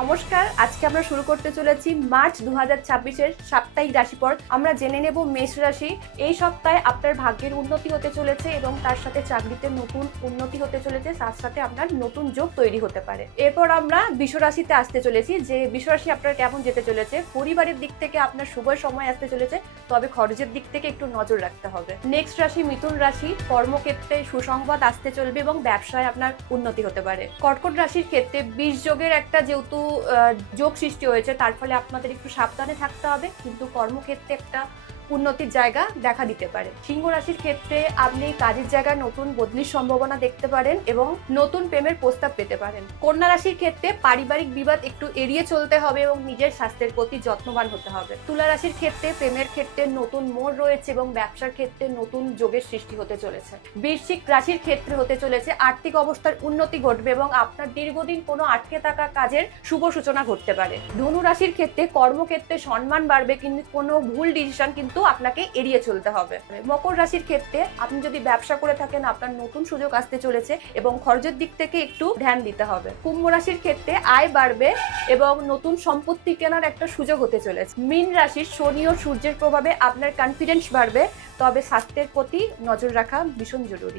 নমস্কার, আজকে আমরা শুরু করতে চলেছি মার্চ 2026-এর সাপ্তাহিক রাশিফল। আমরা জেনে নেব মেষ রাশি। এই সপ্তাহে আপনার ভাগ্যের উন্নতি হতে চলেছে এবং তার সাথে চাকরিতে নতুন উন্নতি হতে চলেছে, তার সাথে আপনার নতুন যোগ তৈরি হতে পারে। এরপর আমরা বৃষ রাশিতে আসতে চলেছি, যে বৃষ রাশি আপনার কেমন যেতে চলেছে। পরিবারের দিক থেকে আপনার শুভ সময় আসতে চলেছে, তবে খরচের দিক থেকে একটু নজর রাখতে হবে। নেক্সট রাশি মিথুন রাশি। কর্মক্ষেত্রে সুসংবাদ আসতে চলবে এবং ব্যবসায় আপনার উন্নতি হতে পারে। কর্কট রাশির ক্ষেত্রে 20 যোগের একটা যেহেতু যোগ সৃষ্টি হয়েছে, তার ফলে আপনাদের একটু সাবধানে থাকতে হবে, কিন্তু কর্মক্ষেত্রে একটা উন্নতির জায়গা দেখা দিতে পারে। সিংহ রাশির ক্ষেত্রে আপনি কাজের জায়গায় নতুন বদলির সম্ভাবনা দেখতে পারেন এবং নতুন প্রেমের প্রস্তাব পেতে পারেন। কন্যা রাশির ক্ষেত্রে পারিবারিক বিবাদ একটু এড়িয়ে চলতে হবে এবং নিজের স্বাস্থ্যের প্রতি যত্নবান হতে হবে। তুলা রাশির ক্ষেত্রে প্রেমের ক্ষেত্রে নতুন মোড় রয়েছে এবং ব্যবসার ক্ষেত্রে নতুন যোগের সৃষ্টি হতে চলেছে। বৃশ্চিক রাশির ক্ষেত্রে হতে চলেছে আর্থিক অবস্থার উন্নতি ঘটবে এবং আপনার দীর্ঘদিন কোনো আটকে থাকা কাজের শুভ সূচনা ঘটতে পারে। ধনু রাশির ক্ষেত্রে কর্মক্ষেত্রে সম্মান বাড়বে, কিন্তু কোনো ভুল ডিসিশন কিন্তু আপনাকে এড়িয়ে চলতে হবে। মকর রাশির ক্ষেত্রে আপনি যদি ব্যবসা করে থাকেন, আপনার নতুন সুযোগ আসতে চলেছে এবং খরচের দিক থেকে একটু ধ্যান দিতে হবে। কুম্ভ রাশির ক্ষেত্রে আয় বাড়বে এবং নতুন সম্পত্তি কেনার একটা সুযোগ হতে চলেছে। মীন রাশির শনি ও সূর্যের প্রভাবে আপনার কনফিডেন্স বাড়বে, তবে স্বাস্থ্যের প্রতি নজর রাখা ভীষণ জরুরি।